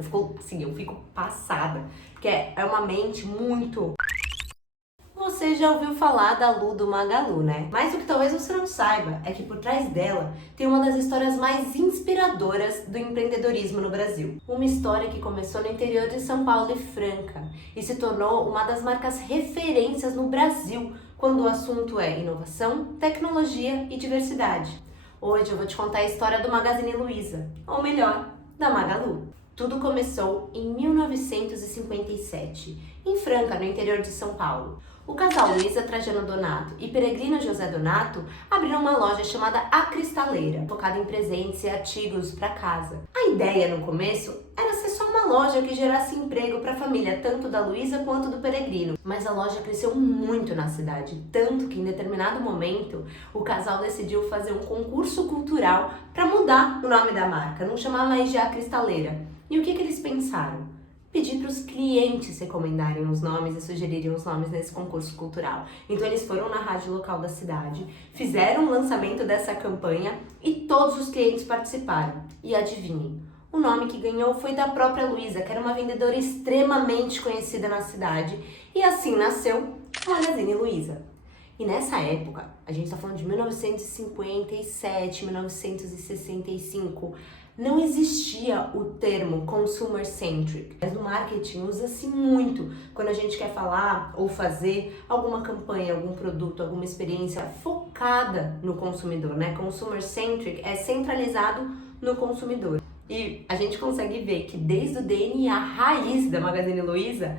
Eu fico passada, porque é uma mente muito... Você já ouviu falar da Lu do Magalu, né? Mas o que talvez você não saiba é que por trás dela tem uma das histórias mais inspiradoras do empreendedorismo no Brasil. Uma história que começou no interior de São Paulo e Franca e se tornou uma das marcas referências no Brasil quando o assunto é inovação, tecnologia e diversidade. Hoje eu vou te contar a história do Magazine Luiza, ou melhor, da Magalu. Tudo começou em 1957, em Franca, no interior de São Paulo. O casal Luiza Trajano Donato e Peregrino José Donato abriram uma loja chamada A Cristaleira, focada em presentes e artigos para casa. A ideia no começo era ser só uma loja que gerasse emprego para a família, tanto da Luiza quanto do Peregrino. Mas a loja cresceu muito na cidade, tanto que em determinado momento o casal decidiu fazer um concurso cultural para mudar o nome da marca, não chamar mais de A Cristaleira. E o que eles pensaram? Pedir para os clientes recomendarem os nomes e sugerirem os nomes nesse concurso cultural. Então eles foram na rádio local da cidade, fizeram o lançamento dessa campanha e todos os clientes participaram. E adivinhem, o nome que ganhou foi da própria Luiza, que era uma vendedora extremamente conhecida na cidade, e assim nasceu o Magazine Luiza. E nessa época, a gente está falando de 1957, 1965, não existia o termo consumer centric. Mas no marketing usa-se muito quando a gente quer falar ou fazer alguma campanha, algum produto, alguma experiência focada no consumidor, né? Consumer centric é centralizado no consumidor. E a gente consegue ver que desde o DNA raiz da Magazine Luiza,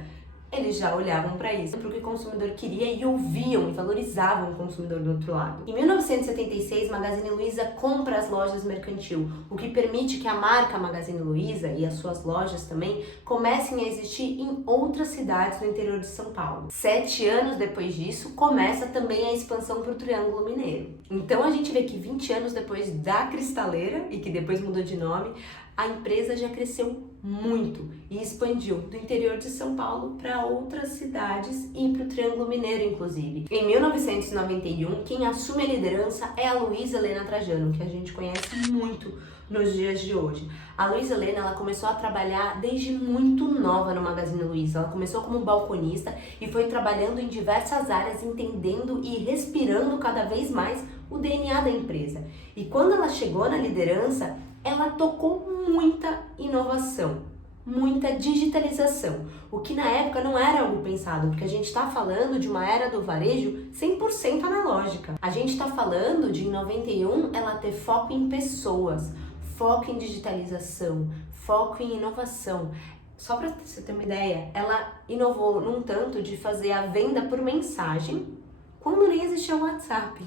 eles já olhavam para isso, para o que o consumidor queria e ouviam e valorizavam o consumidor do outro lado. Em 1976, Magazine Luiza compra as lojas Mercantil, o que permite que a marca Magazine Luiza e as suas lojas também comecem a existir em outras cidades do interior de São Paulo. 7 anos depois disso, começa também a expansão para o Triângulo Mineiro. Então a gente vê que 20 anos depois da Cristaleira, e que depois mudou de nome, a empresa já cresceu muito e expandiu do interior de São Paulo para outras cidades e para o Triângulo Mineiro, inclusive. Em 1991, quem assume a liderança é a Luiza Helena Trajano, que a gente conhece muito nos dias de hoje. A Luiza Helena, ela começou a trabalhar desde muito nova no Magazine Luiza. Ela começou como balconista e foi trabalhando em diversas áreas, entendendo e respirando cada vez mais o DNA da empresa. E quando ela chegou na liderança, ela tocou muita inovação, muita digitalização, o que na época não era algo pensado, porque a gente está falando de uma era do varejo 100% analógica. A gente está falando de, em 91, ela ter foco em pessoas, foco em digitalização, foco em inovação. Só para você ter uma ideia, ela inovou num tanto de fazer a venda por mensagem, quando nem existia o WhatsApp.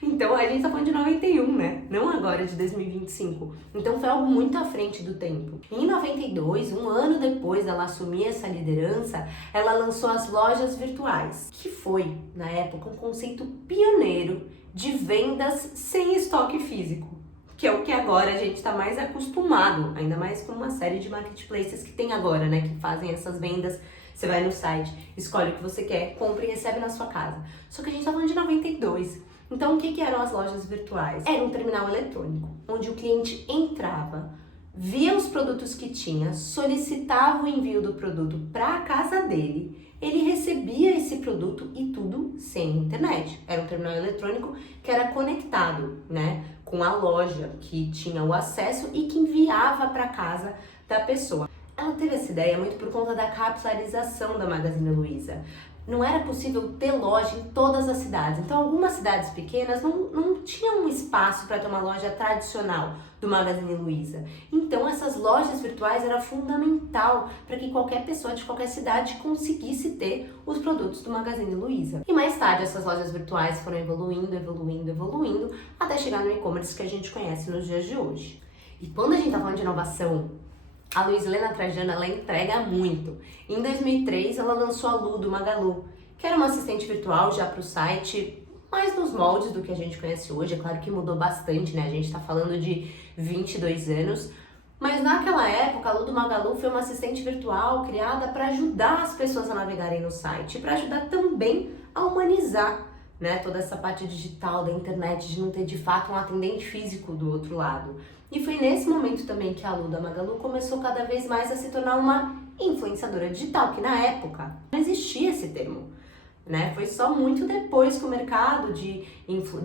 Então a gente tá falando de 91, né? Não agora de 2025. Então foi algo muito à frente do tempo. Em 92, um ano depois dela assumir essa liderança, ela lançou as lojas virtuais, que foi, na época, um conceito pioneiro de vendas sem estoque físico, que é o que agora a gente está mais acostumado, ainda mais com uma série de marketplaces que tem agora, né? Que fazem essas vendas. Você vai no site, escolhe o que você quer, compra e recebe na sua casa. Só que a gente tá falando de 92. Então, o que eram as lojas virtuais? Era um terminal eletrônico, onde o cliente entrava, via os produtos que tinha, solicitava o envio do produto para a casa dele, ele recebia esse produto e tudo sem internet. Era um terminal eletrônico que era conectado, né, com a loja, que tinha o acesso e que enviava para casa da pessoa. Ela teve essa ideia muito por conta da capilarização da Magazine Luiza. Não era possível ter loja em todas as cidades. Então, algumas cidades pequenas não tinham um espaço para ter uma loja tradicional do Magazine Luiza. Então, essas lojas virtuais eram fundamental para que qualquer pessoa de qualquer cidade conseguisse ter os produtos do Magazine Luiza. E mais tarde, essas lojas virtuais foram evoluindo, até chegar no e-commerce que a gente conhece nos dias de hoje. E quando a gente está falando de inovação, a Luiza Helena Trajano, ela entrega muito. Em 2003, ela lançou a Lu do Magalu, que era uma assistente virtual já para o site, mais nos moldes do que a gente conhece hoje. É claro que mudou bastante, né? A gente está falando de 22 anos. Mas naquela época, a Lu do Magalu foi uma assistente virtual criada para ajudar as pessoas a navegarem no site, para ajudar também a humanizar, né, toda essa parte digital da internet, de não ter de fato um atendente físico do outro lado. E foi nesse momento também que a Lu da Magalu começou cada vez mais a se tornar uma influenciadora digital, que na época não existia esse termo, né? Foi só muito depois que o mercado de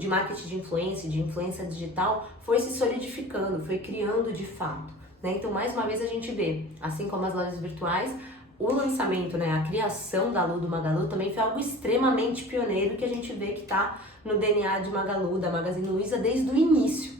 marketing de influência digital foi se solidificando, foi criando de fato, né? Então, mais uma vez a gente vê, assim como as lojas virtuais, o lançamento, né, a criação da Lu do Magalu também foi algo extremamente pioneiro que a gente vê que tá no DNA de Magalu, da Magazine Luiza, desde o início.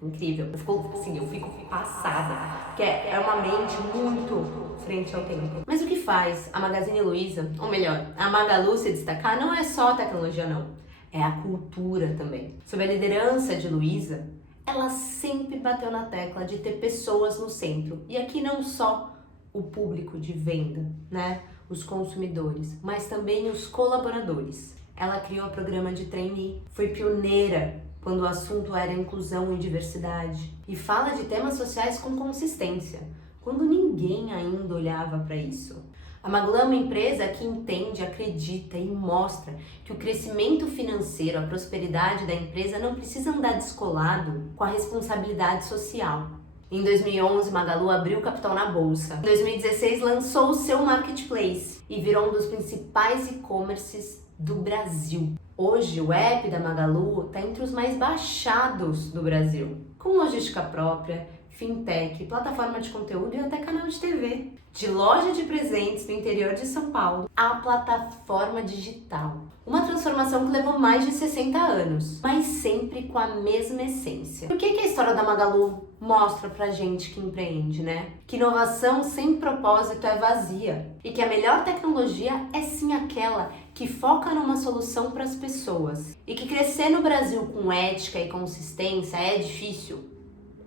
Incrível, eu fico passada, porque é uma mente muito frente ao tempo. Mas o que faz a Magazine Luiza, ou melhor, a Magalu se destacar não é só a tecnologia não, é a cultura também. Sob a liderança de Luiza, ela sempre bateu na tecla de ter pessoas no centro, e aqui não só o público de venda, né, os consumidores, mas também os colaboradores. Ela criou o programa de trainee, foi pioneira quando o assunto era inclusão e diversidade, e fala de temas sociais com consistência, quando ninguém ainda olhava para isso. A Magalu é uma empresa que entende, acredita e mostra que o crescimento financeiro, a prosperidade da empresa não precisa andar descolado com a responsabilidade social. Em 2011, Magalu abriu capital na bolsa. Em 2016, lançou o seu marketplace e virou um dos principais e-commerces do Brasil. Hoje, o app da Magalu está entre os mais baixados do Brasil, com logística própria, fintech, plataforma de conteúdo e até canal de TV. De loja de presentes no interior de São Paulo à plataforma digital. Uma transformação que levou mais de 60 anos, mas sempre com a mesma essência. O que a história da Magalu mostra pra gente que empreende, né? Que inovação sem propósito é vazia e que a melhor tecnologia é sim aquela que foca numa solução para as pessoas. E que crescer no Brasil com ética e consistência é difícil?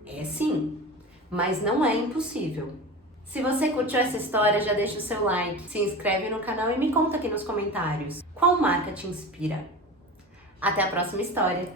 É sim, mas não é impossível. Se você curtiu essa história, já deixa o seu like, se inscreve no canal e me conta aqui nos comentários qual marca te inspira. Até a próxima história!